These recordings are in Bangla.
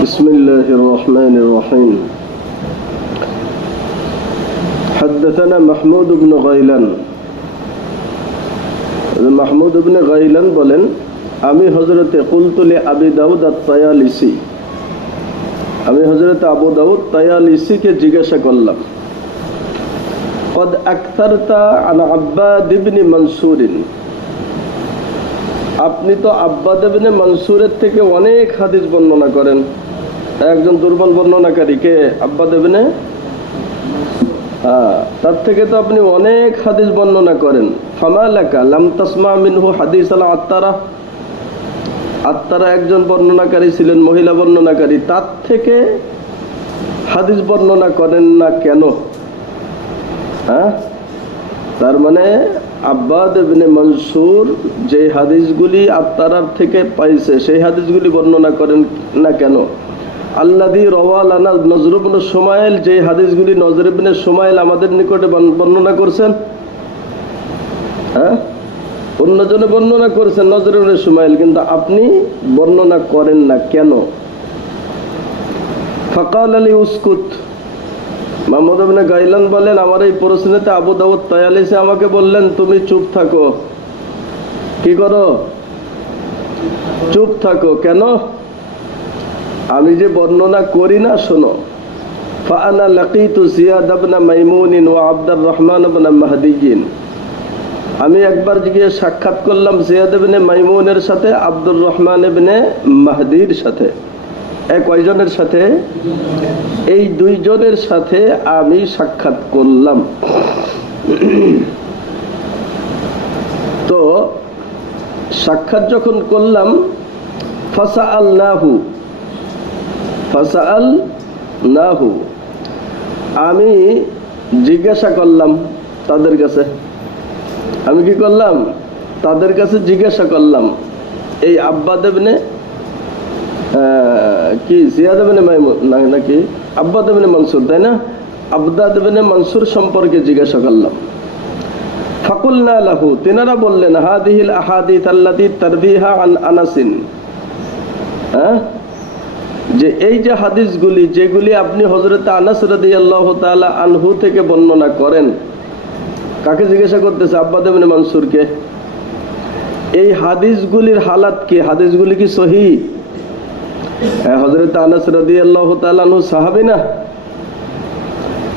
بسم الله الرحمن الرحيم حدثنا محمود بن غيلان محمود بن غيلان বলেন আমি হযরতে কুলতু লি আবি দাউদ আত-তায়ালিসি আমি হযরত আবু দাউদ তায়ালিসিকে জিজ্ঞাসা করলাম قد أكثرت عن عباد بن منصور আপনি তো আব্বাদ ইবনে মনসুরের থেকে অনেক হাদিস বর্ণনা করেন একজন দুর্বল বর্ণনাকারী কে আব্বাদ ইবনে তার থেকে তো আপনি অনেক হাদিস বর্ণনা করেন ফামালাকা লাম তাসমা মিনহু হাদিস আল আত্তারা আত্তারা একজন বর্ণনাকারী ছিলেন মহিলা বর্ণনাকারী তার থেকে হাদিস বর্ণনা করেন না কেন তার মানে আব্বাদ ইবনে মনসুর যে হাদিসগুলি আত্তারার থেকে পাইছে সেই হাদিসগুলি বর্ণনা করেন না কেন আল্লাযী রাওয়া লানা নজর ইবনে শুমাইল যে হাদিসগুলি নজর ইবনে শুমাইল আমাদের নিকটে বর্ণনা করছেন অন্যজনে বর্ণনা করেছেন নজর ইবনে শুমাইল কিন্তু আপনি বর্ণনা করেন না কেন ফাকাল আলী উসকুত মাহমুদ ইবনে গাইলান বলেন আমার এই প্রশ্নেতে আবু দাউদ তায়ালিসি আমাকে বললেন তুমি চুপ থাকো কি করো চুপ থাকো কেন আমি যে বর্ণনা করি না শোনো ফাআনা লাকিতু জিয়াদ ইবনে মাইমুন ওয়া আব্দুর রহমান ইবনে মাহদিয়িন আমি একবার গিয়ে সাক্ষাৎ করলাম জিয়াদ ইবনে মাইমুনের সাথে আব্দুর রহমান ইবনে মাহদির সাথে কয়জনের সাথে এই দুইজনের সাথে আমি সাক্ষাৎ করলাম তো সাক্ষাৎ যখন করলাম ফাসাআলনাহু আমি জিজ্ঞাসা করলাম তাদের কাছে আমি কি করলাম তাদের কাছে জিজ্ঞাসা করলাম এই আব্বাদ ইবনে কি জিয়াদ ইবনে মাইমুন নাকি আব্বাদ ইবনে মনসুর তাই না আব্বাদ ইবনে মনসুর সম্পর্কে জিজ্ঞাসা করলাম ফাকুলনা লাহু তিনারা বললেন হাদিহিল আহাদিস আল্লাতী তারবিহা আন আনাসিন যে এই যে হাদিসগুলি যেগুলি আপনি হযরত আনাস রাদিয়াল্লাহু তাআলা আনহু থেকে বর্ণনা করেন কাকে জিজ্ঞাসা করতেছে আব্বাদ ইবনে মনসুরকে এই হাদিসগুলির হালাত কি হাদিসগুলি কি সহিহ হযরত আনাস রাদিয়াল্লাহু তাআলা আনহু সাহাবী না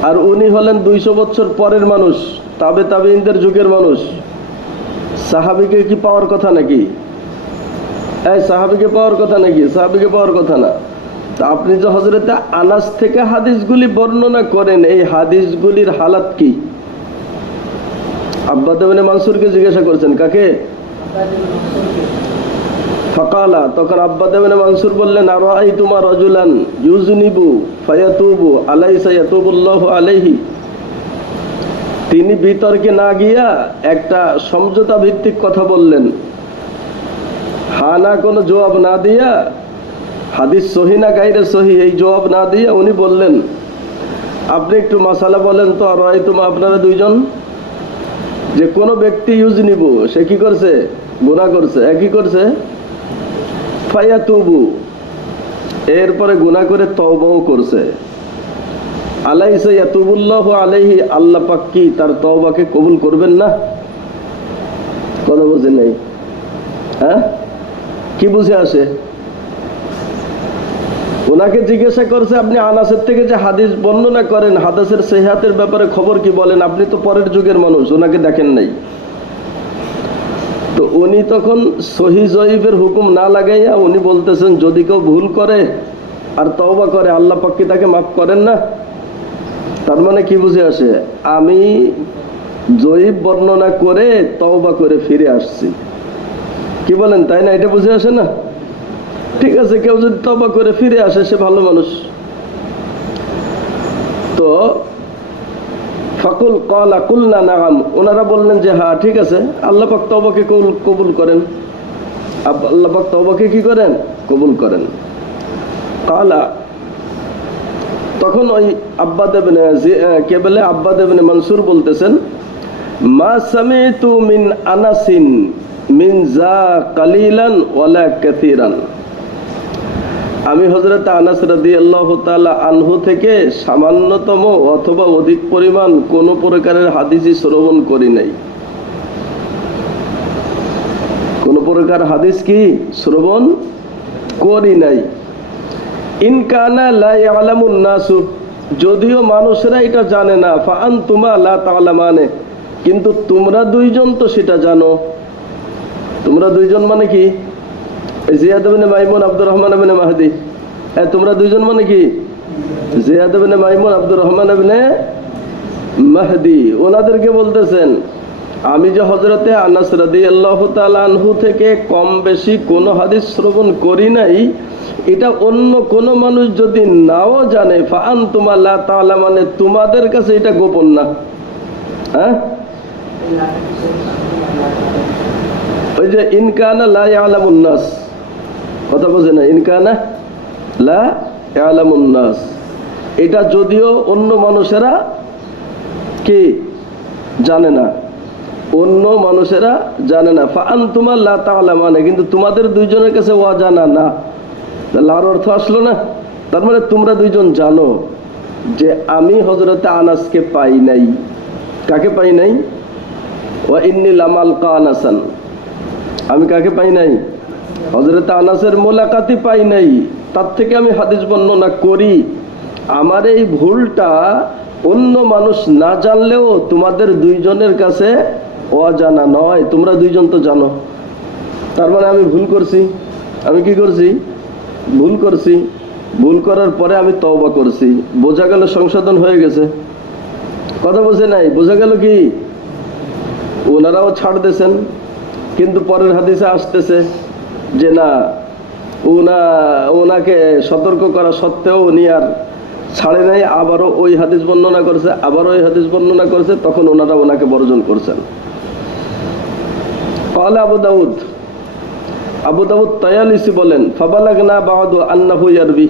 আর উনি হলেন 200 বছর পরের মানুষ তাবেঈনদের যুগের মানুষ সাহাবীকে কি পাওয়ার কথা নাকি সাহাবীকে পাওয়ার কথা নাকি সাহাবীকে পাওয়ার কথা না তা আপনি যে হযরত আনাস থেকে হাদিসগুলি বর্ণনা করেন এই হাদিসগুলির হালাত কি আব্বাদ ইবনে মনসুরকে জিজ্ঞাসা করছেন কাকে ফাকালা তখন আব্বাদ ইবনে মনসুর বললেন আরাআইতুমা রাজুলান ইউজনিবু ফায়াতুবু আলাইসা ইয়াতুবুল্লাহু আলাইহি তিনি বিতর্কে না গিয়া একটা সমঝোতা ভিত্তিক কথা বললেন না কোনো জবাব না দিয়া হাদিস সহি না গায়রে সহি এই জবাব না দিয়া উনি বললেন আপনি একটু মাসালা বলেন তো আরাআইতুমা আপনারা দুইজন যে কোনো ব্যক্তি ইউজনিবু সে কি করছে গুনাহ করছে একই করছে ফায়াতুবু এরপরে গুনাহ করে তওবাও করছে আলাইসা ইয়াতুবুল্লাহু আলাইহি আল্লাহ পাক কি তার তওবাকে কবুল করবেন না কথা বুঝে নাই কি বুঝে আসে ওনাকে জিজ্ঞাসা করছে আপনি আনাসের থেকে যে হাদিস বর্ণনা করেন হাদিসের সিহাতের ব্যাপারে খবর কি বলেন আপনি তো পরের যুগের মানুষ ওনাকে দেখেন নাই তো উনি তখন সহি জয়ীফের হুকুম না লাগাইয়া উনি বলতেছেন যদি কেউ ভুল করে আর তওবা করে আল্লাহ পাক কি তাকে মাফ করেন না তার মানে কি বুঝে আসে আমি জয়ীফ বর্ণনা করে তওবা করে ফিরে আসছি কি বলেন তাই না এটা বুঝে আসে না ঠিক আছে কেউ যদি তওবা করে ফিরে আসে সে ভালো মানুষ তো ফাকুল ক্বালা কুলনা নাআম ওনারা বললেন যে হ্যাঁ ঠিক আছে আল্লাহ পাক তওবাকে কবুল করেন আল্লাহ পাক তওবাকে কি করেন কবুল করেন ক্বালা তখন ওই আব্বাদ ইবনে কে বলে আব্বাদ ইবনে মনসুর বলতেছেন মা সামিতু মিন আনাসিন মিন যা কালিলান ওয়ালা কাসীরান আমি হযরত আনাস রাদিয়াল্লাহু তাআলা আনহু থেকে সামান্যতম অথবা অধিক পরিমাণ কোন প্রকারের হাদিসই শ্রবণ করি নাই। কোন প্রকার হাদিস কি শ্রবণ করি নাই। ইন কানা লা ইয়ালামুন নাসু, যদিও মানুষেরা এটা জানে না, ফা আনতুমা লা তা'লামানে, কিন্তু তোমরা দুইজন তো সেটা জানো। তোমরা দুইজন মানে কি? জিয়াদ ইবনে মাইমুন, আব্দুর রহমান ইবনে মাহদি। তোমরা দুইজন মানে কি? জিয়াদ ইবনে মাইমুন, আব্দুর রহমান ইবনে মাহদি। ওনাদেরকে বলতেছেন, আমি যে হযরতে আনাস রাদিয়াল্লাহু তাআলা আনহু থেকে কম বেশি কোনো হাদিস শ্রবণ করি নাই, এটা অন্য কোন মানুষ যদি নাও জানে, ফা আনতুমা লা তা'লামানে, তোমাদের কাছে এটা গোপন না। হ্যাঁ, ওই যে ইনকানা লা ইয়ালামুন নাস, কথা বোঝে না? ইনকানা লা ইয়ালামুন নাস, এটা যদিও অন্য মানুষেরা কি জানে না, অন্য মানুষেরা জানে না। ফা আনতুমা লা তা'লামানে, কিন্তু তোমাদের দুইজনের কাছে অজানা না। তাহলে আর অর্থ আসলো না? তার মানে তোমরা দুইজন জানো যে আমি হযরতে আনাসকে পাই নাই। কাকে পাই নাই? ওয়া ইন্নী লামালকা আনাসান, আমি কাকে পাই নাই? হযরতে আনাসের মোলাকাতই পাই নাই, তার থেকে আমি হাদিস বর্ণনা করি। আমার এই ভুলটা অন্য মানুষ না জানলেও তোমাদের দুইজনের কাছে অজানা নয়, তোমরা দুইজন তো জানো। তার মানে আমি ভুল করছি। আমি কি করছি? ভুল করছি। ভুল করার পরে আমি তওবা করছি, বোঝা গেল সংশোধন হয়ে গেছে। কথা বোঝে নাই? বোঝা গেল কি ওনারাও ছাড় দিয়েছেন, কিন্তু পরের হাদিসে আসতেছে যে না, ওনাকে সতর্ক করা সত্ত্বেও উনি আর ছাড়ে নাই, আবারও ওই হাদিস বর্ণনা করছে, আবারও ওই হাদিস বর্ণনা করছে, তখন ওনারা ওনাকে বর্জন করছেন। ক্বালা আবু দাউদ, আবু দাউদ তায়ালিসি বলেন, ফাবালাগনা বা'দু আন্নাহু ইয়ারবি।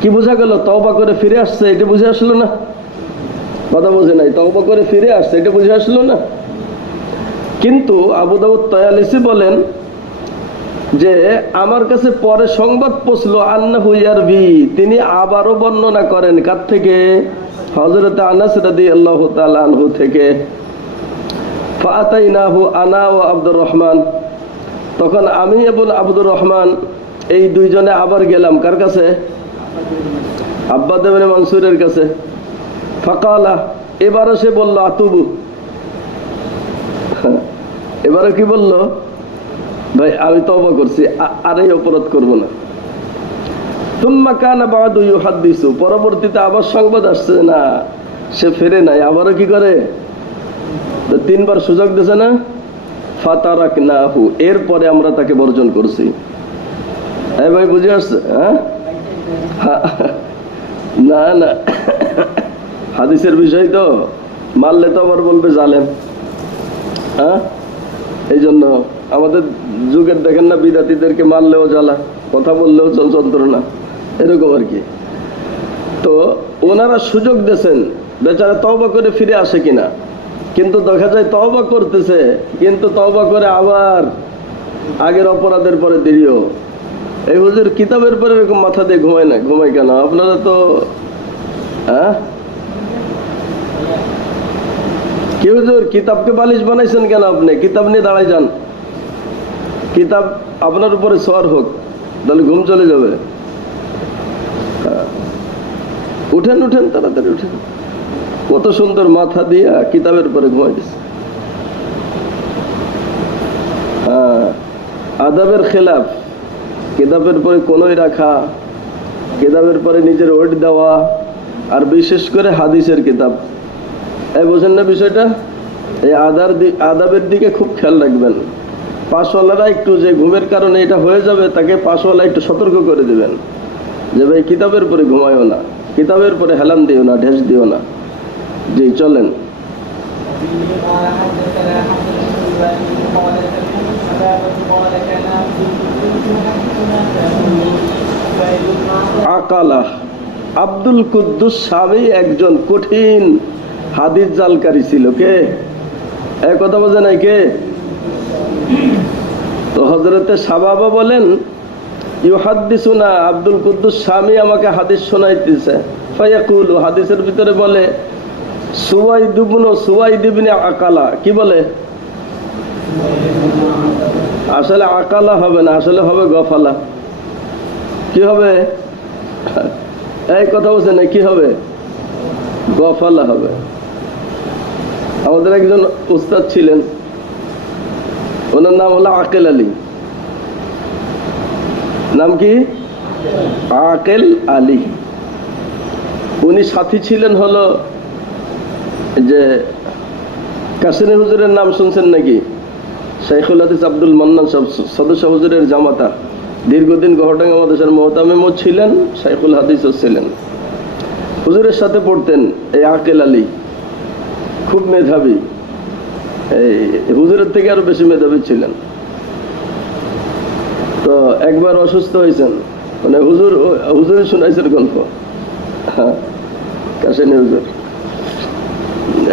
কি বোঝা গেল? তওবা করে ফিরে আসছে, এটা বুঝে আসলো না? কথা বোঝে নাই? তওবা করে ফিরে আসছে, এটা বুঝে আসলো না? কিন্তু আবু দাউদ তায়ালিসি বলেন যে আমার কাছে পরে সংবাদ পৌঁছলো আন্নাহু ইয়ারবি, তিনি আবারও বর্ণনা করেন। কার থেকে? হযরতে আনাস রাদিয়াল্লাহু তাআলা আনহু থেকে। ফাআতাইনাহু আনা ওয়া আব্দুর রহমান, তখন আমি এবং আব্দুর রহমান এই দুইজনে আবার গেলাম কার কাছে? আব্বাদ ইবনে মানসুরের কাছে। ফাকালা, এবারও সে বলল আতুবু, এবারও কি বলল? ভাই আমি তওবা করছি, আর এই অপরাধ করব না। তুম্মা কানা বা'দু ইউহাদ্দিসু, পরবর্তীতে আবার সংবাদ আসছে না, সে ফিরে নাই, আবারও কি করে? তিনবার সুযোগ দিয়েছে না? ফাতারাকনাহু, এরপরে আমরা তাকে বর্জন করছি। হ্যাঁ ভাই, বুঝে আসছে? হ্যাঁ, না না, হাদিসের বিষয় তো, মারলে তো আবার বলবে জালেম। হ্যাঁ, এই জন্য আমাদের যুগের দেখেন না, বিদাতীদেরকে মারলেও জ্বালা, কথা বললেও যন্ত্রণা, এরকম আর কি। তো ওনারা সুযোগ দিয়েছেন বেচারা তওবা করে ফিরে আসে কিনা, কিন্তু দেখা যায় তওবা করতেছে, কিন্তু তওবা করে আবার আগের অপরাধের পরে দেরিও। এই হুজুর কিতাবের পরে এরকম মাথা দিয়ে ঘুমায় না, ঘুমায় কেন? আপনারা তো হ্যাঁ, কি হুজুর কিতাবকে বালিশ বানাইছেন কেন? আপনি কিতাব নিয়ে দাঁড়াই যান, কিতাব আপনার উপরে সওয়ার হোক, তাহলে ঘুম চলে যাবে। উঠেন উঠেন, তাড়াতাড়ি উঠেন। কত সুন্দর মাথা দিয়া কিতাবের পরে ঘুমাই দিচ্ছে। আদাবের খেলাফ, কিতাবের পরে কোনোই রাখা, কিতাবের পরে নিজের ওয়েট দেওয়া, আর বিশেষ করে হাদিসের কিতাব। এই বোঝেন না বিষয়টা? এই আদাবের দিকে খুব খেয়াল রাখবেন। পাশওয়ালারা একটু, যে ঘুমের কারণে এটা হয়ে যাবে, তাকে পাশওয়ালা একটু সতর্ক করে দিবেন যে ভাই কিতাবের পরে ঘুমায়ও না, কিতাবের পরে হেলান দিও না, ঢেস দিও না। জি চলেন। আকালা, আব্দুল কুদ্দুস শামী একজন কঠিন হাদিস জালকারী ছিল। কে? এক কথা বোঝে নাই কে? তো হযরতে সাবাবা বলেন, ইউহাদ্দিসুনা, আব্দুল কুদ্দুস শামী আমাকে হাদিস শোনাইতেছে। ফায়াকুলু, হাদিসের ভিতরে বলে সুওয়াইদ ইবনে আকালা। কি বলে? আসলে আকালা হবে না, আসলে হবে গফালা। কি হবে? এই কথা বলছে না, কি হবে? গফালা হবে। আমাদের একজন উস্তাদ ছিলেন, ওনার নাম হলো আকেল আলী। নাম কি? আকেল আলী। উনি সাথী ছিলেন হলো যে কাশিনী হুজুরের নাম শুনছেন নাকি? শাইখুল হাদিস আব্দুল মান্নান সদস্য হুজুরের জামাতা, দীর্ঘদিন গহরডাঙ্গা মাদ্রাসার মুহতামিমও ছিলেন, শাইখুল হাদিসও ছিলেন। হুজুরের সাথে পড়তেন এই আকেল আলী, খুব মেধাবী, এই হুজুরের থেকে আরো বেশি মেধাবী ছিলেন। তো একবার অসুস্থ হয়েছেন, মানে হুজুরই শুনাইছেন গল্প, কাশিনী হুজুর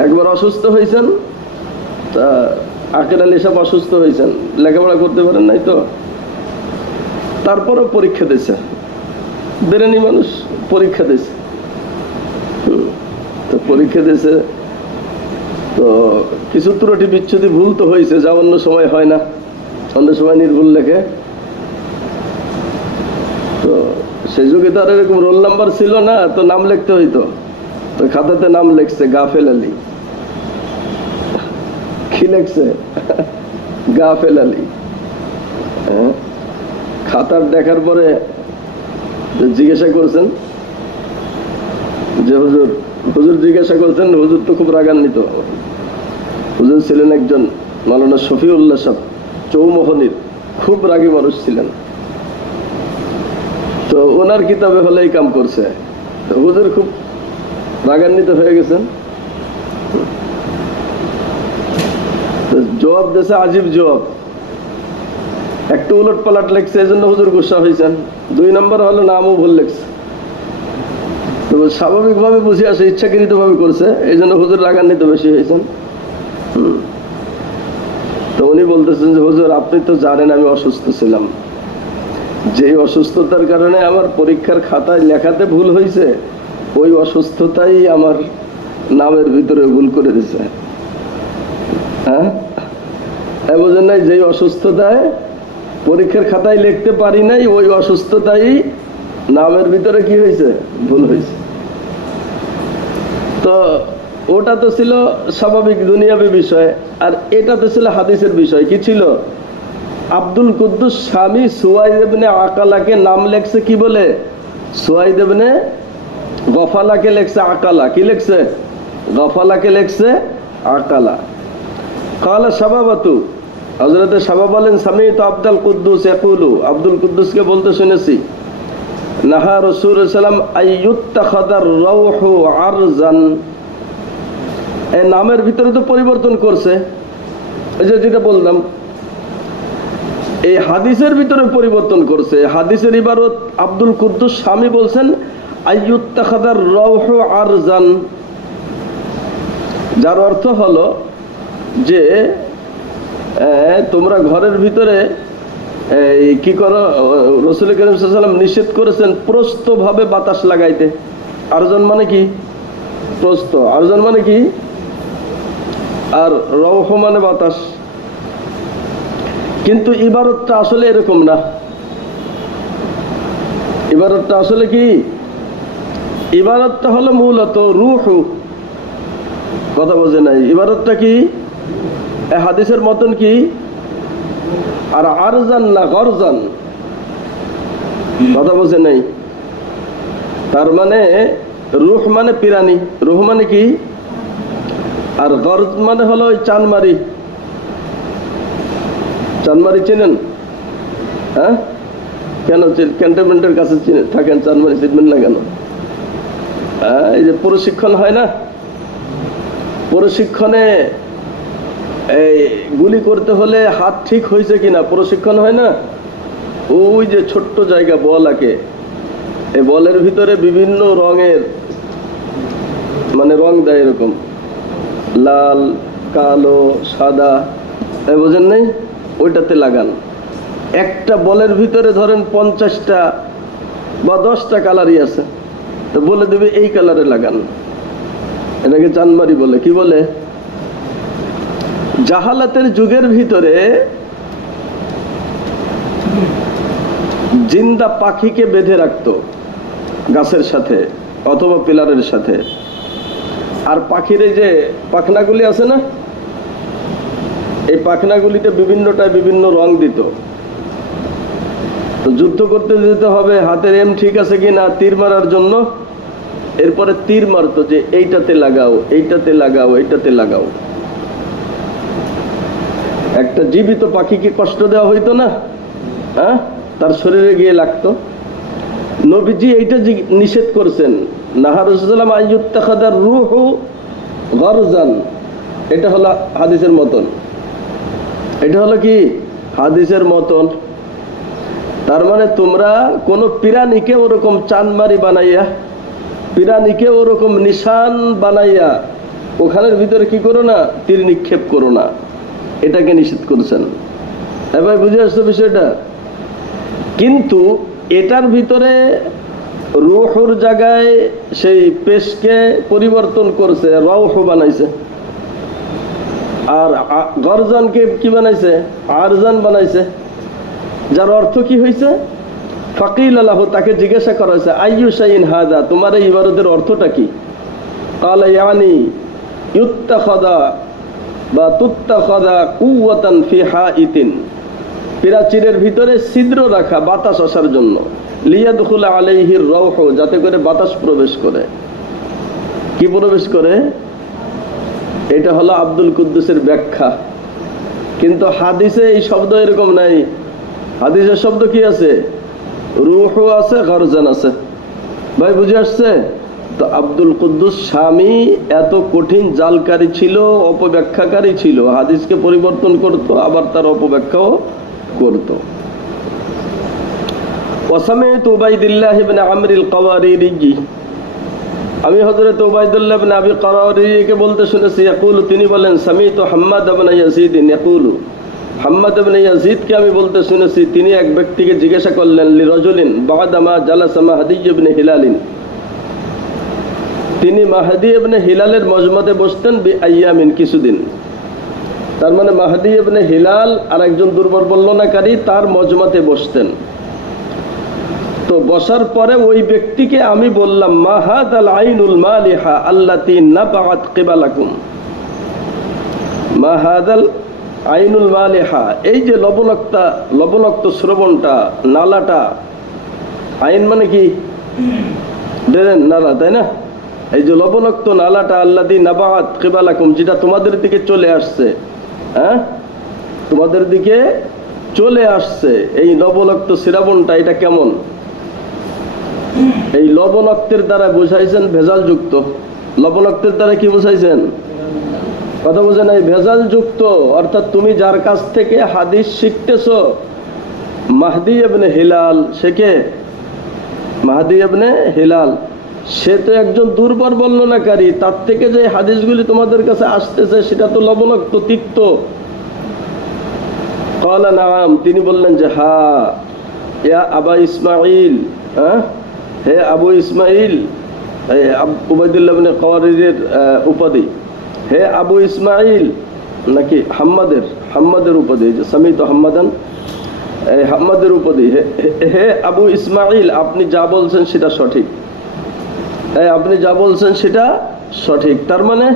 একবার অসুস্থ হয়েছেন। তা আকেল আলী সব অসুস্থ হয়েছেন, লেখাপড়া করতে পারেন নাই, তো তারপরও পরীক্ষা দিয়েছে, বেরেনি মানুষ, পরীক্ষা দিয়েছে। তো পরীক্ষা দিয়েছে, তো কিছু ত্রুটি বিচ্ছুতি ভুল তো হয়েছে, যা অন্য সময় হয় না, অন্য সময় নির্ভুল লেখে। তো সেই যুগে তো আর এরকম রোল নাম্বার ছিল না, তো নাম লিখতে হইতো। তো খাতাতে নাম লিখছে গাফেল আলী। কি লিখছে? গাফেল আলী। খাতার দেখার পরে জিজ্ঞাসা করছেন যে হুজুর জিজ্ঞাসা করছেন, হুজুর তো খুব রাগান্বিত। হুজুর ছিলেন একজন মাওলানা শফিউল্লাহ সাহেব, চৌমোহনীর খুব রাগী মানুষ ছিলেন। তো ওনার কিতাবে হলে এই কাম করছে। তো হুজুর খুব রাগান্বিত হয়ে গেছেন। জবাব দিয়েছে আজীব জবাব, একটু উলট পালাট লেখছে, এই জন্য হুজুর গুসা হয়েছেন। 2 নম্বর হলো নামও ভুল লেখছে। তো স্বাভাবিকভাবে বুঝে আসে, ইচ্ছাকৃত ভাবে করছে, এই জন্য হুজুর রাগান্বিত বেশি হয়েছেন। তো উনি বলতেছেন যে হুজুর, আপনি তো জানেন আমি অসুস্থ ছিলাম, যে অসুস্থতার কারণে আমার পরীক্ষার খাতায় লেখাতে ভুল হয়েছে, ওই অসুস্থতাই আমার নামের ভিতরে ভুল করে দিছে। হ্যাঁ, বুঝেন নাই? যে অসুস্থতায় পরীক্ষার খাতায় লিখতে পারি নাই, ওই অসুস্থতাই নামের ভিতরে কি হয়েছে? ভুল হয়েছে। তো ওটা তো ছিল স্বাভাবিক দুনিয়াবী বিষয়, আর এটা তো ছিল হাদিসের বিষয়। কি ছিল? আব্দুল কুদ্দুস শামী সুওয়াইদ ইবনে আকালাকে নাম লেখছে কি বলে? সুওয়াইদ ইবনে গফালাকে লেখছে আকালা। কি লেখছে? গফালাকে লেখছে আকালা। কালা শাবাবাতু, হযরতে শাবাব বলেন সামিতু আব্দুল কুদ্দুস ইয়াকুলু, আব্দুল কুদ্দুসকে বলতে শুনেছি, নাহা রাসূলুল্লাহ সাল্লাল্লাহু আলাইহি ওয়াসাল্লাম আইয়ুত্তাখাদার রাউহু আরজান। এই নামের ভিতরে তো পরিবর্তন করছে, এই যে যেটা বললাম, এই হাদিসের ভিতরে পরিবর্তন করছে। হাদিসের ইবারত আব্দুল কুদ্দুস শামী বলছেন আইয়ুত্তাখাদার রাউহু আরজান, যার অর্থ হলো যে তোমরা ঘরের ভিতরে কি করো, রাসূল কারীম সাল্লাল্লাহু আলাইহি ওয়াসাল্লাম নিষেধ করেছেন প্রস্থ ভাবে বাতাস লাগাইতে। আরজান মানে কি? প্রস্থ। আরজান মানে কি? আর রাউহ মানে বাতাস। কিন্তু ইবারতটা আসলে এরকম না। ইবারতটা আসলে কি? ইবারতটা হলো মূলত রূহু। কথা বোঝে নাই? ইবারতটা কি? হাদিসের মতন কি? আর আরজান না গরজান। কথা বোঝে নাই? তার মানে রূহ মানে পিরানি, রূহ মানে কি? আর গরজ মানে হলো ওই চানমারি। চানমারি চেনেন? হ্যাঁ, কেন ক্যান্টনমেন্টের কাছে থাকেন, চানমারি চিনবেন না কেন? এই যে প্রশিক্ষণ হয় না, প্রশিক্ষণে এই গুলি করতে হলে হাত ঠিক হয়েছে কিনা প্রশিক্ষণ হয় না? ওই যে ছোট্ট জায়গা বল আঁকে, এই বলের ভিতরে বিভিন্ন রঙের মানে রং দেয়, এরকম লাল, কালো, সাদা, বোঝেন নাই? ওইটাতে লাগান, একটা বলের ভিতরে ধরেন 50টা বা 10টা কালারই আছে, তো বলে দেবে এই কালারে লাগান। এটাকে চানমারি বলে। কি বলে? জাহালাতের যুগের ভিতরে জিন্দা পাখিকে বেঁধে রাখতো গাছের সাথে অথবা পিলারের সাথে, আর পাখির এই যে পাখনাগুলি আছে না, এই পাখনাগুলিতে বিভিন্নটায় বিভিন্ন রং দিত। তো যুদ্ধ করতে যেতে হবে, হাতের এম ঠিক আছে কিনা তীর মারার জন্য, এরপরে তীর মারতো যে এইটাতে লাগাও, এইটাতে লাগাও, এইটাতে লাগাও। একটা জীবিত পাখিকে কষ্ট দেওয়া হইতো না, হ্যাঁ, তার শরীরে গিয়ে লাগতো। নবীজি এইটা নিষেধ করছেন, নাহা রাসূলুল্লাহ আইয়ুত্তাখাদার রূহু গরজান। এটা হলো হাদিসের মতন, এটা হলো কি হাদিসের মতন। তার মানে তোমরা কোন পিরানিকে ওরকম চানমারি বানাইয়া, পিরানিকে ওরকম নিশান বানাইয়া ওখানের ভিতরে কি করো না, তীর নিক্ষেপ করো না, এটাকে নিষেধ করছেন। এবার বুঝে আসছো বিষয়টা? কিন্তু এটার ভিতরে রূহুর জায়গায় সেই পেশকে পরিবর্তন করছে, রৌহ বানাইছে। আর গরজানকে কি বানাইছে? আরজান বানাইছে। যার অর্থ কি হয়েছে? ফাকিল আল্লাহ, তাকে জিজ্ঞাসা করা হয়েছে, আইয়ু শাইইন হাযা, তোমার এই ইবারতের অর্থটা কি? ক্বালা ইয়ানি ইউত্তাখাযা বা তুত্তাখাযা কুওয়াতান ফি হাইতিন, প্রাচীরের ভিতরে ছিদ্র রাখা বাতাস আসার জন্য, লিয়াদখুলা আলাইহির রাউহ, যাতে করে বাতাস প্রবেশ করে। কি প্রবেশ করে? এটা হলো আব্দুল কুদ্দুসের ব্যাখ্যা। কিন্তু হাদিসে এই শব্দ এরকম নাই। হাদিসের শব্দ কি আছে? রূহ আছে, গরজান আছে। ভাই বুঝে আসছে? তো আব্দুল কুদ্দুস শামী এত কঠিন জালকারী ছিল, অপব্যাখ্যাকারী ছিল, হাদিসকে পরিবর্তন করত, আবার তার অপব্যাখ্যাও করত। ওয়াসামি'তু উবাইদুল্লাহ ইবনে আমরিল কাওয়ারিরি, আমি হযরত উবাইদুল্লাহ ইবনে আবি কাওয়ারিকে বলতে শুনেছি, ইয়াকুলু, তিনি বলেন, সামি'তু হাম্মাদ ইবনে ইয়াজিদ ইয়াকুলু, হাম্মাদ ইবনে ইয়াজিদকে আমি বলতে শুনেছি, তিনি এক ব্যক্তিকে জিজ্ঞাসা করলেন, লিরাজুলিন বা'দামা জালাসা মাহদী ইবনে হিলালিন, তিনি মাহদী ইবনে হিলালের মজমাতে বসতেন, বিআইয়ামিন, কিছুদিন। তার মানে মাহদী ইবনে হিলাল আর একজন দুর্বল বর্ণনাকারী তার মজমাতে বসতেন। তো বসার পরে ওই ব্যক্তিকে আমি বললাম, মা হাযাল আইনুল মালিহা আল্লাতী নাবাআত কিবালাকুম, মা হাযাল আইনুল মালিহা, এই যে লবণাক্ত শ্রবণটা, নালাটা, আইন মানে কি নালা, তাই না? এই যে লবণাক্ত নালাটা, আল্লাযী নাবাআত কিবালাকুম, যেটা তোমাদের দিকে চলে আসছে, হ্যাঁ, তোমাদের দিকে চলে আসছে, এই লবণাক্ত শ্রাবণটা, এটা কেমন? এই লবণাক্তের দ্বারা বুঝাইছেন ভেজাল যুক্ত। লবণাক্তের দ্বারা কি বুঝাইছেন? কথা বুঝে নাই? ভেজাল যুক্ত। অর্থাৎ তুমি যার কাছ থেকে হাদিস শিখতেছো, মাহদী ইবনে হিলাল, সে কে? মাহদী ইবনে হিলাল, সে তো একজন দুর্বল বর্ণনাকারী, তার থেকে যে হাদিসগুলি তোমাদের কাছে আসতেছে সেটা তো লবণাক্ত, তিক্ত। ক্বালা নাআম, তিনি বললেন যে হ্যাঁ। ইয়া আবা ইসমাঈল, হ্যাঁ, হে আবু ইসমাইল, উবাইদুল্লাহ ইবনে কাওয়ারির উপাধি, হে আবু ইসমাইল, নাকি হাম্মাদের উপাধি, যে সামিত হাম্মাদান, হাম্মাদের উপাধি, হে আবু ইসমাইল, আপনি যা বলছেন সেটা সঠিক, আপনি যা বলছেন সেটা সঠিক। তার মানে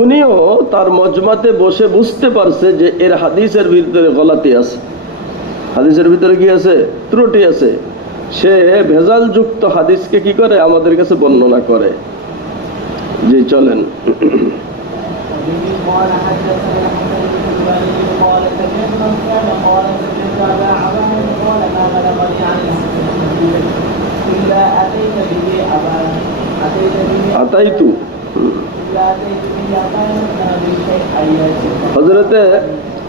উনিও তার মজমাতে বসে বুঝতে পারছে যে এর হাদিসের ভিতরে গলাতি আছে, হাদিসের ভিতরে কি আছে? ত্রুটি আছে। সে ভেজাল যুক্ত হাদিসকে কি করে? আমাদের কাছে বর্ণনা করে। জি, চলেন। আতাইতু, হযরতে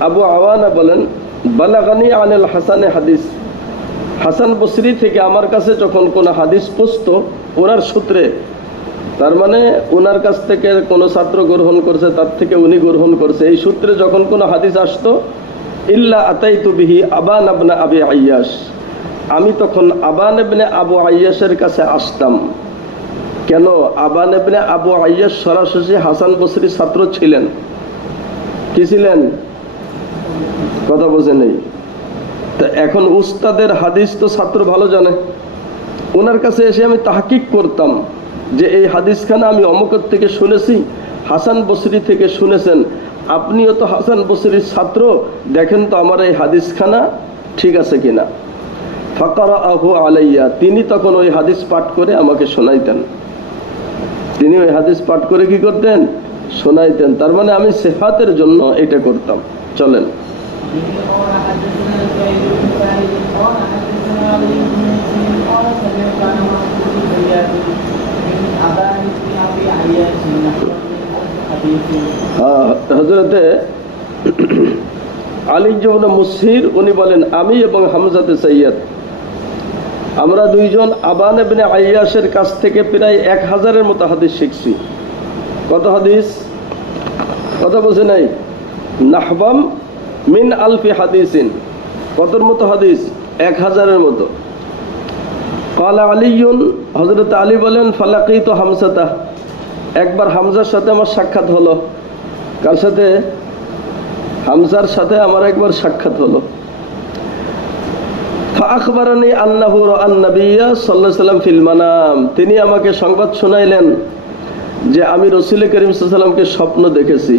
আবু আওয়ানা বলেন, বালাগানি আনিল হাসানে হাদিস, হাসান বসরি থেকে আমার কাছে যখন কোন হাদিস পৌঁছতো ওনার সূত্রে, তার মানে ওনার কাছ থেকে কোন ছাত্র গ্রহণ করছে, তার থেকে উনি গ্রহণ করছে, এই সূত্রে যখন কোন হাদিস আসতো ইল্লা আতাইতু বিহি আবান ইবনে আবি আইয়াশ, আমি তখন আবান ইবনে আবু আইয়াশের কাছে আসতাম। কেন? আবান ইবনে আবু আইয়াশ সরাসরি হাসান বসরির ছাত্র ছিলেন। কি ছিলেন? কথা বোঝে নেই। তা এখন উস্তাদের হাদিস তো ছাত্র ভালো জানে। ওনার কাছে এসে আমি তাহকিক করতাম যে এই হাদিসখানা আমি অমুকের থেকে শুনেছি, হাসান বসরি থেকে শুনেছেন, আপনিও তো হাসান বসরির ছাত্র, দেখেন তো আমার এই হাদিসখানা ঠিক আছে কিনা। ফাকারাহু আলাইয়া, তিনি তখন ওই হাদিস পাঠ করে আমাকে শোনাইতেন। তিনি ওই হাদিস পাঠ করে কি করতেন? শোনাইতেন। তার মানে আমি সেহাতের জন্য এটা করতাম। চলেন। হযরতে আলী ইবনে মুসহির উনি বলেন, আমি এবং হামজাতে সাইয়্যদ আমরা দুইজন আবান ইবনে আইয়াশের কাছ থেকে প্রায় 1000-এর মতো হাদিস শিখছি। কত হাদিস? কথা বলছে নাই? নাহবাম মিন আলফি হাদিসিন, কতর মতো হাদিস? 1000-এর মতো। ক্বালা আলীয়ুন, হযরত আলী বলেন, ফালাকিতু হামসাতা, একবার হামজার সাথে আমার সাক্ষাৎ হলো। কার সাথে? হামজার সাথে আমার একবার সাক্ষাৎ হলো। ফাআখবারানি আন্নাহু রাআন নাবিয়্যা সাল্লাল্লাহু আলাইহি ওয়াসাল্লাম ফিল মানাম, তিনি আমাকে সংবাদ শোনাইলেন যে আমি রাসূল করিম সাল্লাল্লাহু আলাইহি ওয়াসাল্লামকে স্বপ্ন দেখেছি।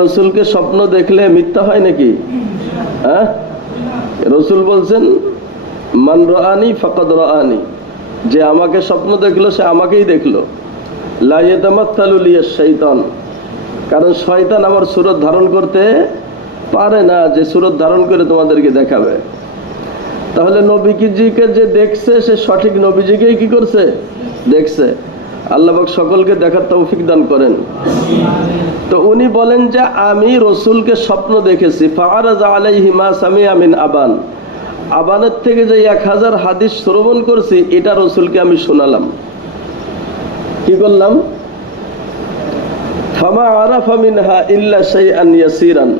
রাসূলকে স্বপ্ন দেখলে মিথ্যা হয় নাকি? হ্যাঁ, রাসূল বলছেন মান রাআনি ফাকাদ রাআনি, যে আমাকে স্বপ্ন দেখলো সে আমাকেই দেখলো। লা ইয়াতামাত্তালু লিয়াশ শাইতান, কারণ শয়তান আমার সুরত ধারণ করতে পারে না যে সুরত ধারণ করে তোমাদেরকে দেখাবে। তাহলে নবীজিকে যে দেখছে সে সঠিক নবীজিকেই কি করছে? দেখছে। আল্লাহ পাক সকলকে দেখার তৌফিক দান করেন। তো উনি বলেন যে আমি রসুলকে স্বপ্ন দেখেছি। ফাআরাজা আলাইহি মা সামিআ মিন আবান, আবানের থেকে যে 1000 হাদিস শ্রবণ করছি এটা রসুলকে আমি শোনালাম। কি করলাম? ফামা আরাফা মিনহা ইল্লা শাইআন ইয়াসিরান,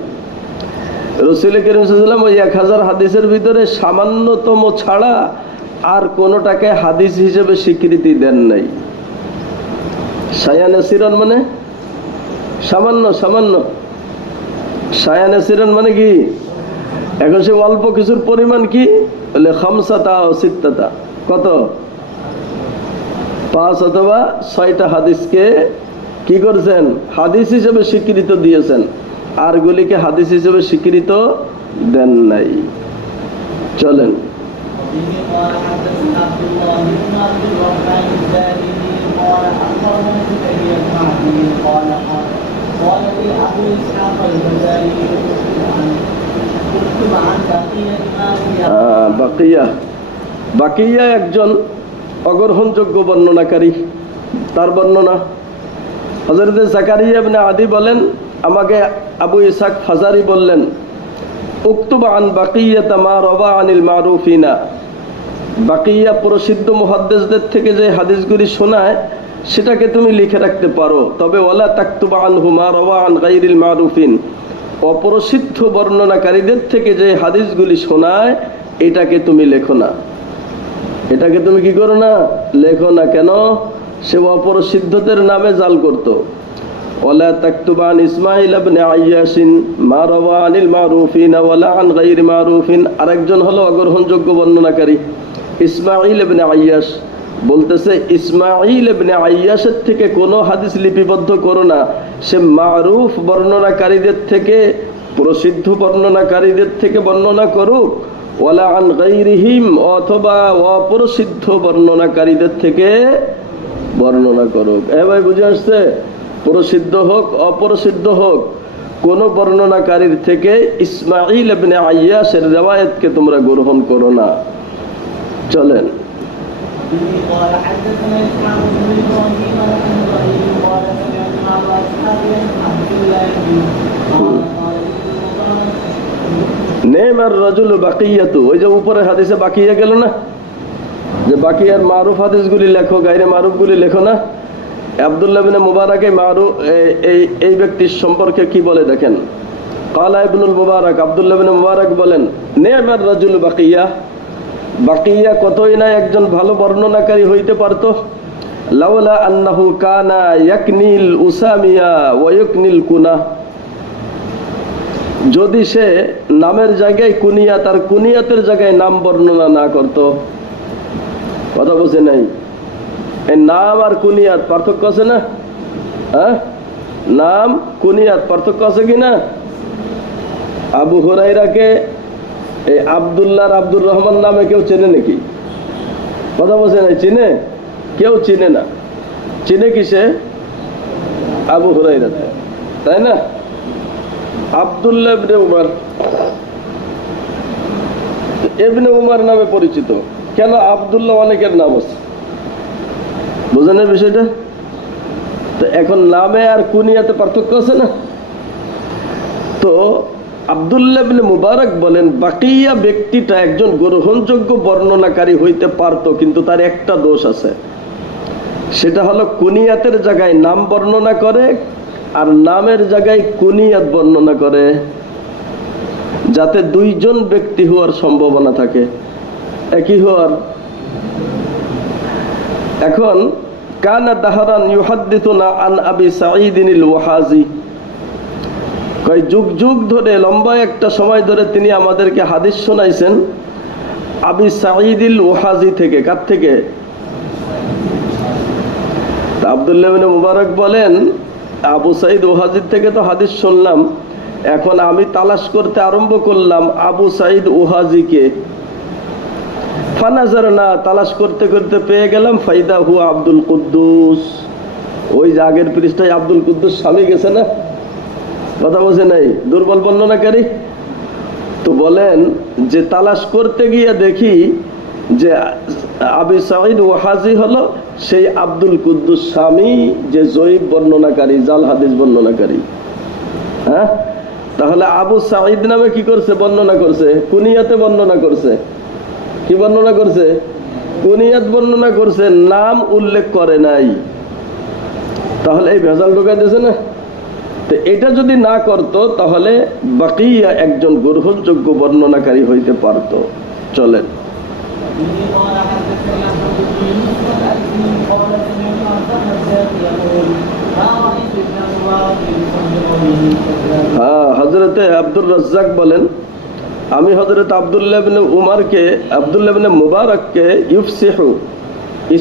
রাসূল করিম সাল্লাল্লাহু আলাইহি ওয়াসাল্লাম ওই 1000 হাদিসের ভিতরে সামান্যতম ছাড়া আর কোনোটাকে হাদিস হিসেবে স্বীকৃতি দেন নাই। শাইআন ইয়াসিরান মানে সামান্য, সামান্য। শাইআন ইয়াসিরান মানে কি? এখন সে অল্প কিছুর পরিমাণ কি বলে? খামসাতা ও সিত্তাতা, কত? 5 অথবা 6টা হাদিসকে কি করেছেন? হাদিস হিসেবে স্বীকৃত দিয়েছেন, আর গুলিকে হাদিস হিসেবে স্বীকৃত দেন নাই। চলেন। বাকিয়া একজন অগ্রহণযোগ্য বর্ণনাকারী। তার বর্ণনা হযরত জাকারিয়া ইবনে আদি বলেন, আমাকে আবু ইসহাক ফাজারি বললেন, উকতুব আন বাকিয়াতা মা রাওয়া আনিল মারুফিনা, বাকিয়া প্রসিদ্ধ মুহাদ্দিসদের থেকে যে হাদিসগুলি শোনায় সেটাকে তুমি লিখে রাখতে পারো, তবে ওয়ালা তাকতুব আনহু মা রাওয়া আন গায়রিল মারুফিন, অপ্রসিদ্ধ বর্ণনাকারীদের থেকে যে হাদিসগুলি শোনায় এটাকে তুমি লেখো না। এটাকে তুমি কি করো না? লেখো না। কেন? সে অপ্রসিদ্ধদের নামে জাল করত। ওয়ালা তাকতুব আন ইসমাঈল ইবনে আইয়াশিন মা রাওয়া আনিল মারুফিন ওয়ালা আন গায়রি মারুফিন। আরেকজন হলো অগ্রহণযোগ্য বর্ণনাকারী ইসমাঈল ইবনে আইয়াশ, বলতেছে ইসমাঈল ইবনে আইয়াশের থেকে কোনো হাদিস লিপিবদ্ধ করো না, সে মারুফ বর্ণনাকারীদের থেকে, প্রসিদ্ধ বর্ণনাকারীদের থেকে বর্ণনা করুক, ওয়ালা আন গায়রিহিম, অথবা অপ্রসিদ্ধ বর্ণনাকারীদের থেকে বর্ণনা করুক। ভাই বুঝে আসছে? প্রসিদ্ধ হোক অপ্রসিদ্ধ হোক, কোন বর্ণনাকারীর থেকে ইসমাঈল ইবনে আইয়াশের রিওয়ায়াতকে তোমরা গ্রহণ করো না। চলেন। নেমার রাজুল বাকিয়াতু, ওই যে উপরে হাদিসে বাকিয়া গেল না, যে বাকিয়ার মারুফ হাদিসগুলি লেখো, গায়রে মারুফগুলি লেখো না। আব্দুল্লাহ ইবনে মুবারাক এই ব্যক্তির সম্পর্কে কি বলে দেখেন। ক্বালা ইবনুল মুবারক, আব্দুল্লাহ ইবনে মুবারক বলেন, নি'মার রাজুল বাকিয়া, বাকিয়া কতই না একজন ভালো বর্ণনাকারী হইতে পারত। লাউলা আন্নাহু কানা ইয়াকনিল উসামিয়া ওয়া ইয়াকনিল কুনা, যদি সে নামের জায়গায় কুনিয়াত আর কুনিয়াতের জায়গায় নাম বর্ণনা না করত। কথা বলছে নাই? এই নাম আর কুনিয়াত পার্থক্য আছে না? হ্যাঁ, নাম কুনিয়াত পার্থক্য আছে কিনা? আবু হুরায়রাকে এই আব্দুল্লাহ আব্দুর রহমান নামে কেউ চেনে নাকি? কথা বলছে নাই? চিনে? কেউ চিনে না। চিনে কিসে? আবু হুরায়রাতে, তাই না? আব্দুল্লাহ ইবনে উমর, ইবনে উমর নামে পরিচিত। কেন? আব্দুল্লাহ অনেকের নাম আছে, বুঝেন না বিষয়টা? তো এখন নামে আর কুনিয়াতে পার্থক্য আছে না? তো আব্দুল্লাহ ইবনে মুবারক বলেন, বাকিয়া ব্যক্তিটা একজন গ্রহণযোগ্য বর্ণনাকারী হইতে পারত, কিন্তু তার একটা দোষ আছে। সেটা হলো কুনিয়াতের জায়গায় নাম বর্ণনা করে আর নামের জায়গায় কুনিয়াত বর্ণনা করে, যাতে দুইজন ব্যক্তি হওয়ার সম্ভাবনা থাকে, একই হওয়ার। এখন কানা দাহরান ইউহাদ্দিসুনা আন আবি সাঈদিনিল ওয়াহাজি, কয় যুগ যুগ ধরে, লম্বা একটা সময় ধরে তিনি আমাদেরকে হাদিস শোনাইছেন আবি সাঈদিল ওয়াহাজি থেকে। কার থেকে? আব্দুল্লাহ ইবনে মুবারক বলেন, আবু সাঈদ ওয়াহাজির থেকে তো হাদিস শুনলাম, এখন আমি তালাশ করতে আরম্ভ করলাম আবু সাঈদ ওয়াহাজিকে। ফানাজারনা, তালাশ করতে করতে পেয়ে গেলাম, ফাইদা হুয়া আব্দুল কুদ্দুস। ওই যে আগের পৃষ্ঠায় আব্দুল কুদ্দুস স্বামী গেছে না? কথা বলছে নাই? দুর্বল বর্ণনাকারী। তো বলেন যে তালাশ করতে গিয়ে দেখি যে আবি সাঈদ ওয়াহাজি হলো সেই আব্দুল কুদ্দুস স্বামী, যে জয়ীব বর্ণনাকারী, জাল হাদিস বর্ণনাকারী। হ্যাঁ, তাহলে আবু সাঈদ নামে কি করছে? বর্ণনা করছে, কুনিয়াতে বর্ণনা করছে। কি বর্ণনা করছে? কুনিয়াত বর্ণনা করছে, নাম উল্লেখ করে নাই। তাহলে এই ভেজাল ঢোকা দিয়েছে না? তো এটা যদি না করত তাহলে বাকিয়া একজন গ্রহণযোগ্য বর্ণনাকারী হইতে পারত। চলেন। হ্যাঁ, হযরতে আব্দুর রাজ্জাক বলেন, আমি হযরত আব্দুল্লাহ ইবনে উমরকে, আব্দুল্লাহ ইবনে মুবারককে ইউফসিহু,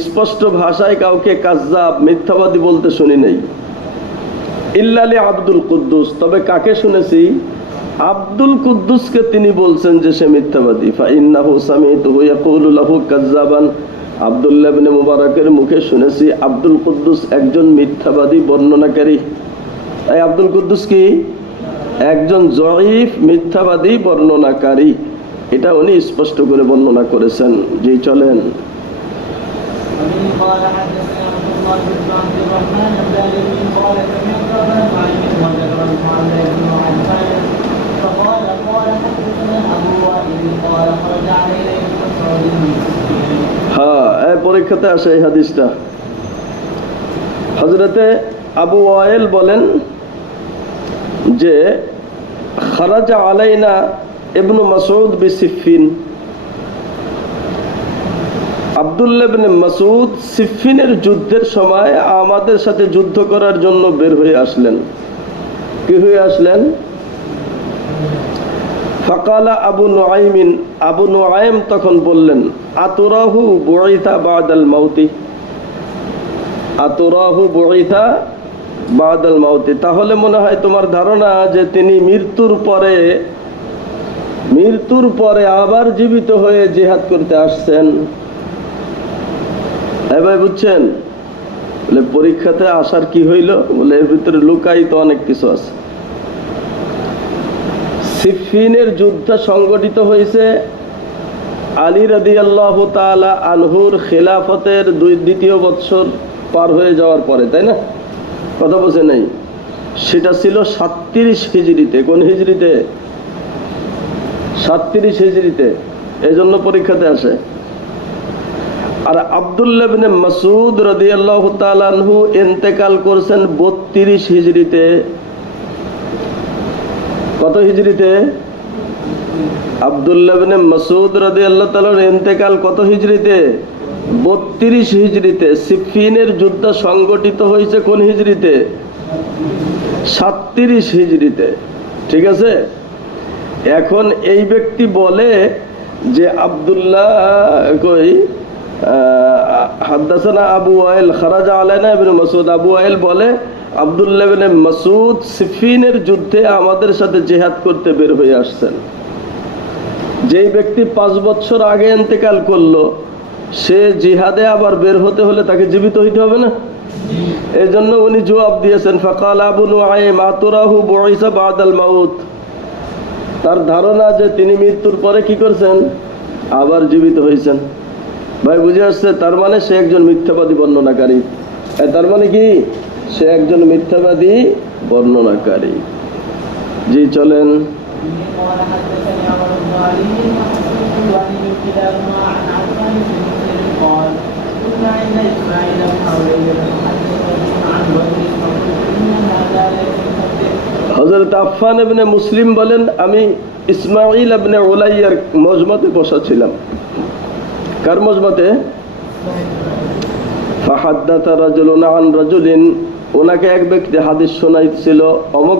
স্পষ্ট ভাষায় কাউকে কাজ্জাব, মিথ্যাবাদী বলতে শুনি নাই। ইল্লা লি আব্দুল কুদ্দুস, তবে কাকে শুনেছি? আব্দুল কুদ্দুসকে তিনি বলছেন যে সে মিথ্যাবাদী। ফা ইন্নাহু সামিতুহু ইয়াকুলু লাহু কাজ্জাবান, আব্দুল্লাহ ইবনে মুবারকের মুখে শুনেছি আব্দুল কুদ্দুস একজন মিথ্যাবাদী বর্ণনাকারী। এই আব্দুল কুদ্দুস কি? একজন জয়ীফ মিথ্যাবাদী বর্ণনাকারী। এটা উনি স্পষ্ট করে বর্ণনা করেছেন। জি, চলেন। হ্যাঁ, এই পরীক্ষাতে আসে এই হাদিসটা। হযরতে আবু ওয়াইল বলেন যে খারাজা আলাইনা ইবনু মাসউদ বিসিফিন, আব্দুল্লাহ ইবনে মাসউদ সিফিনের যুদ্ধের সময় আমাদের সাথে যুদ্ধ করার জন্য বের হয়ে আসলেন। কি হয়ে আসলেন? ফাকালা আবু নুআইমিন, আবু নুআইম তখন বললেন, আতুরাহু বুইথা বাদাল মাউতি, আতুরাহু বুইথা বাদাল মাউতি, তাহলে মনে হয় তোমার ধারণা যে তিনি মৃত্যুর পরে আবার জীবিত হয়ে জিহাদ করতে আসছেন। ভাই বুঝছেন? বলে পরীক্ষাতে আসার কি হইল? বলে এর ভিতরে লুকায়িত অনেক কিছু আছে। সিফিনের যুদ্ধ সংগঠিত হয়েছে আলী রাদিয়াল্লাহু তাআলা আনহুর খিলাফতের দ্বিতীয় বৎসর পার হয়ে যাওয়ার পরে, তাই না? কথা বলছে নাই? সেটা ছিল 37 হিজরিতে। কোন হিজরিতে? 37 হিজরিতে। এই জন্য পরীক্ষাতে আসে। আর আব্দুল্লাহ ইবনে মাসউদ রাদিয়াল্লাহু তাআলা আনহু ইন্তেকাল করেছেন 32 হিজরিতে। কত হিজরিতে? আব্দুল্লাহ ইবনে মাসউদ রাদিয়াল্লাহু তাআলার ইন্তেকাল কত হিজরিতে? 32 হিজরিতে। সিফফিনের যুদ্ধ সংগঠিত হয়েছে কোন হিজরিতে? 37 হিজরিতে। ঠিক আছে। এখন এই ব্যক্তি বলে যে আব্দুল্লাহ কই হাদাসানা আবু ওয়াইল খারাজা আলাইনা ইবনে মাসউদ। আবু ওয়াইল বলে আব্দুল্লাহ ইবনে মাসউদ সিফফিনের যুদ্ধে আমাদের সাথে জিহাদ করতে বের হয়ে আসছেন। যেই ব্যক্তি 5 বছর আগে ইন্তেকাল করলো, সে জিহাদে আবার বের হতে হলে তাকে জীবিত হইতে হবে না? এই জন্য উনি জবাব দিয়েছেন, ফাকাল আবু নুআইম আতুরাহু বুইসা বাদাল মাউত। তার ধারণা যে তিনি মৃত্যুর পরে কি করছেন? আবার জীবিত হয়েছেন। ভাই বুঝে আসছে? তার মানে সে একজন মিথ্যাবাদী বর্ণনাকারী। তার মানে কি? সে একজন মিথ্যাবাদী বর্ণনাকারী। জি চলেন। হযরত আফফান ইবনে মুসলিম বলেন, আমি ইসমাঈল ইবনে উলাইয়ার মজমাতে বসা ছিলাম। কার মজমাতে? ফাহাদ্দাতা রাজুলুন আন রাজুলিন, ওনাকে এক ব্যক্তি হাদিস শোনাইছিল অমুক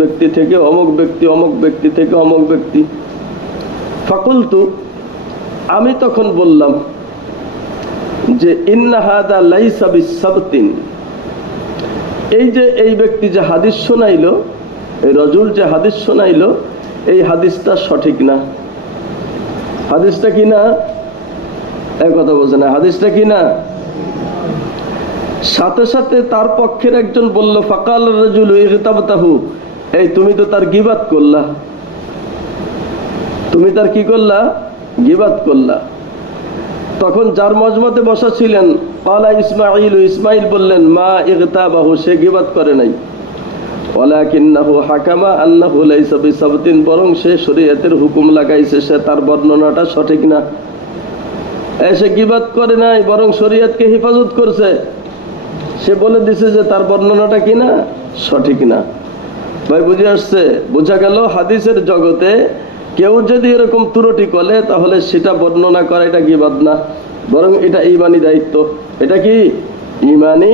ব্যক্তি থেকে অমুক ব্যক্তি, অমুক ব্যক্তি থেকে অমুক ব্যক্তি। ফাকুলতু, আমি তখন বললাম যে ইন্না হাদা লাইসা বিসাবতিন, এই যে এই ব্যক্তি যে হাদিস শোনাইলো, এই রজুল যে হাদিস শোনাইলো, এই হাদিসটা সঠিক না। হাদিসটা কি না? এই কথা বলছে না, হাদিসটা কি না? সাথে সাথে তার পক্ষের একজন বলল, ফাকাল রাজুলু ইগতাবতাহু, এই তুমি তো তার গীবাত করলা, তুমি তার কি করলা? গীবাত করলা। তখন যার মজমাতে বসা ছিলেন, ক্বালা ইসমাঈল, ইসমাঈল বললেন, মা ইগতাবাহু, সে গীবাত করে নাই। ওয়ালাকিন্নাহু হাকামা আন্নাহু লাইসা বিসাবতিন, বরং সে শরীয়তের হুকুম লাগাইছে, সে তার বর্ণনাটা সঠিক না। সে গীবাত করে নাই, বরং শরীয়তকে হেফাজত করছে। সে বলে দিছে যে তার বর্ণনাটা কি না? সঠিক না। ভাই বুঝে আসছে? বোঝা গেল হাদিসের জগতে কেউ যদি এরকম ত্রুটি করে, তাহলে সেটা বর্ণনা করা এটা গীবাত না, বরং এটা ঈমানি দায়িত্ব। এটা কি? ঈমানি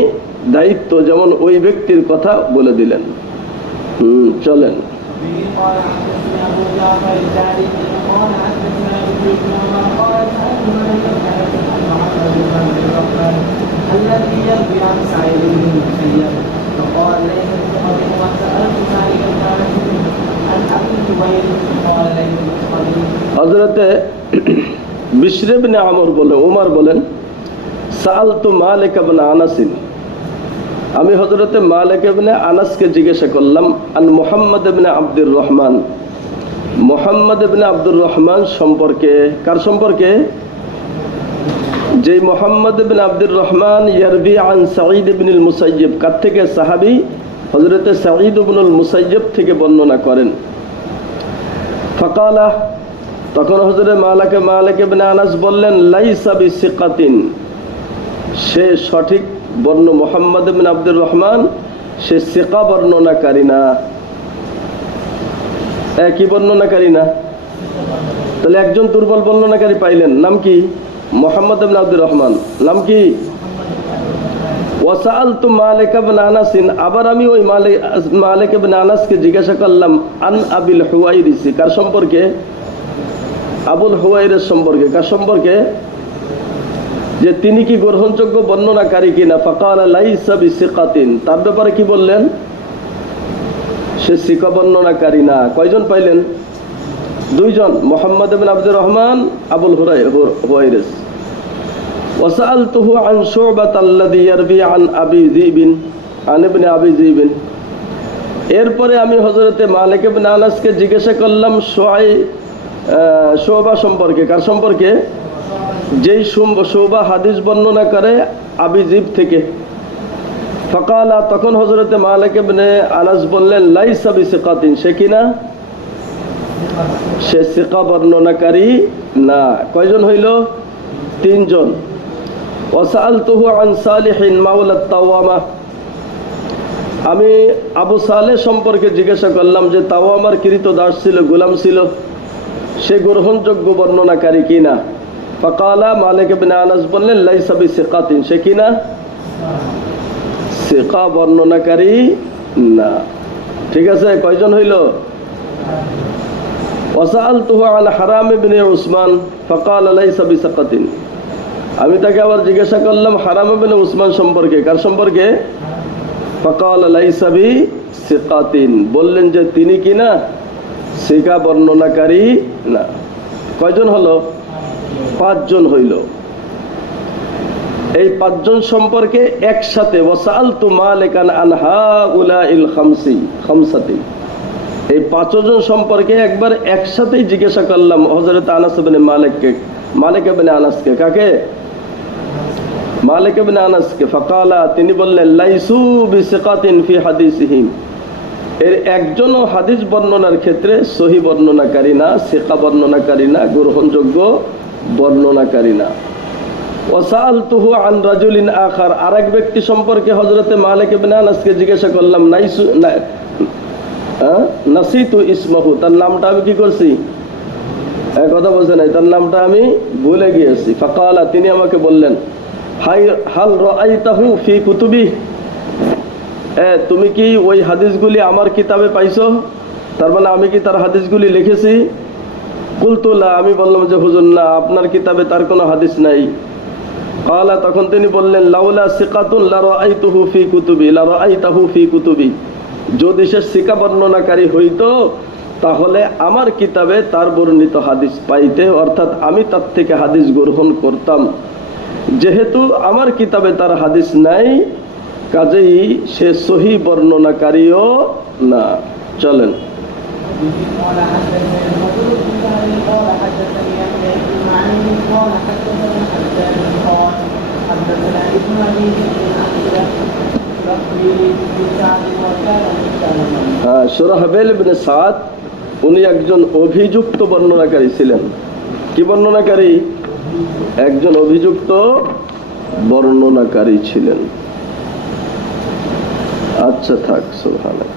দায়িত্ব। যেমন ওই ব্যক্তির কথা বলে দিলেন। চলেন। الذي يروي عن سعيد بن المسيب فقال ليس بقديم وسألت مالك بن أنس عن أبي جبير قال ليس بقديم। হযরতে বিশর ইবনে আমর বলে ওমর বলেন, সাআলতু মালিক ইবনে আনাস, আমি হযরতে মালিক ইবনে আনাসকে জিজ্ঞাসা করলাম, আন মুহাম্মদ ইবনে আব্দুর রহমান, মুহাম্মদ ইবনে আব্দুর রহমান সম্পর্কে। কার সম্পর্কে? যে মুহাম্মদ ইবনে আব্দুর রহমান ইয়ারবি আন সাঈদ ইবনুল মুসাইয়্যিব, কার থেকে? সাহাবী হযরতে সাঈদ ইবনুল মুসাইয়্যিব থেকে বর্ণনা করেন। ফাকালা, তখন হযরত মালিক ইবনে আনাস বললেন, লাইসা বিসিকাতিন, সে সঠিক মুহাম্মদ ইবনে আব্দুর রহমান সে সিকা বর্ণনাকারী না। কি বর্ণনাকারী না? তাহলে একজন দুর্বল বর্ণনাকারী পাইলেন, নাম কি? মুহাম্মদ ইবনে আব্দুর রহমান, নাম কি? ওয়াসাআলতু মালিক ইবনে আনাস, আবার আমি ওই মালিক ইবনে আনাসকে জিজ্ঞাসা করলাম, আন আবিল হুয়াইরিস, কার সম্পর্কে? আবুল হুয়াইরিস সম্পর্কে। কার সম্পর্কে? যে তিনি কি গ্রহণযোগ্য বর্ণনাকারী কিনা। ফাকালা লাইসা বিসিকাতিন, তার ব্যাপারে কি বললেন? সে সিকা বর্ণনাকারী না। কয়জন পাইলেন? দুইজন, মুহাম্মদ ইবনে আব্দুর রহমান, আবুল হুয়াইরিস। ওয়াসাআলতুহু আন শুবাত আল্লাযী ইয়ারবি আন আবি যিবিন আন ইবনে আবি যিবিন। এরপরে আমি হযরতে মালিক ইবনে আনাসকে জিজ্ঞাসা করলাম শুবা সম্পর্কে। কার সম্পর্কে? যেই শুবা হাদিস বর্ণনা করে আবি যিব থেকে। ফাকালা, তখন হযরতে মালিক ইবনে আনাস বললেন, লাইসা বিসিকাতিন, সে কিনা? সে সিকা বর্ণনাকারী না। কয়জন হইল? তিনজন। ওয়াসাআলতুহু আন সালিহিন মাওলা তাওয়ামা, আমি আবু সালেহ সম্পর্কে জিজ্ঞাসা করলাম যে তাও আমার কৃত দাস ছিল, গোলাম ছিল, সে গ্রহণযোগ্য বর্ণনাকারী কিনা। ফাকালা মালিক ইবনে আনাস বললেন লাইসা বিসিকাতিন, সে কিনা সিকা বর্ণনাকারী না। ঠিক আছে, কয়জন হইল? ওয়াসাআলতুহু আন হারাম ইবনে উসমান ফাকালা লাইসা বিসিকাতিন, আমি তাকে আবার জিজ্ঞাসা করলাম হারাম ইবনে উসমান সম্পর্কে। কার সম্পর্কে? ফাকালা লাইসা বিসিকাতিন, বললেন যে তিনি কিনা সিকা বর্ণনাকারী না। কয়জন হলো? 5 জন হইল। এই 5 জন সম্পর্কে একসাথে ওয়াসাআলতু মালিকান আন হাউলাইল খামসাতি, এই 5 জন সম্পর্কে একবার একসাথেই জিজ্ঞাসা করলাম হযরত আনাস ইবনে মালিককে, মালিক ইবনে আনাসকে। কাকে? মালিক ইবনে আনাসকে। ফাকালা, তিনি বললেন লাইসু বিসিকাতিন ফি হাদিসিহিম, এর একজনও হাদিস বর্ণনার ক্ষেত্রে সহি বর্ণনাকারী না, সিকা বর্ণনাকারী না, গ্রহণযোগ্য বর্ণনাকারী না। ওয়াসাআলতুহু আন রাজুলিন আখার, আরেক ব্যক্তি সম্পর্কে হযরতে মালিক ইবনে আনাসকে জিজ্ঞাসা করলাম নাসিতু ইসমহু, তার নামটা আমি কি করছি? কথা বলছে নাই, তার নামটা আমি ভুলে গিয়েছি। ফাকালা, তিনি আমাকে বললেন হাল রাআইতাহু ফি কুতুবি, তুমি কি ওই হাদিসগুলি আমার কিতাবে পাইছো? তার মানে আমি কি তার হাদিসগুলি লিখেছি? কুলতু লা, আমি বললাম যে হুজুর না, আপনার কিতাবে তার কোনো হাদিস নাই। কালা, তখন তিনি বললেন লাউলা সিকাতুন লা রাআইতুহু ফি কুতুবি, লা রাআইতাহু ফি কুতুবি, যদি সে সিকা বর্ণনাকারী হইতো তাহলে আমার কিতাবে তার বর্ণিত হাদিস পাইতে, অর্থাৎ আমি তার থেকে হাদিস গ্রহণ করতাম। যেহেতু আমার কিতাবে তার হাদিস নাই, কাজেই সে সহি বর্ণনাকারীও না। চলেন। قال حدثني الرجل الثاني قال حدثني يحيى بن معين قال حدثنا حجاج قال حدثنا ابن ابي بن عبد শুরাহবিল ইবনে সাদ, উনি একজন অভিযুক্ত বর্ণনাকারী ছিলেন। কি বর্ণনাকারী? একজন অভিযুক্ত বর্ণনাকারী ছিলেন। আচ্ছা থাক, সুবহানাল্লাহ।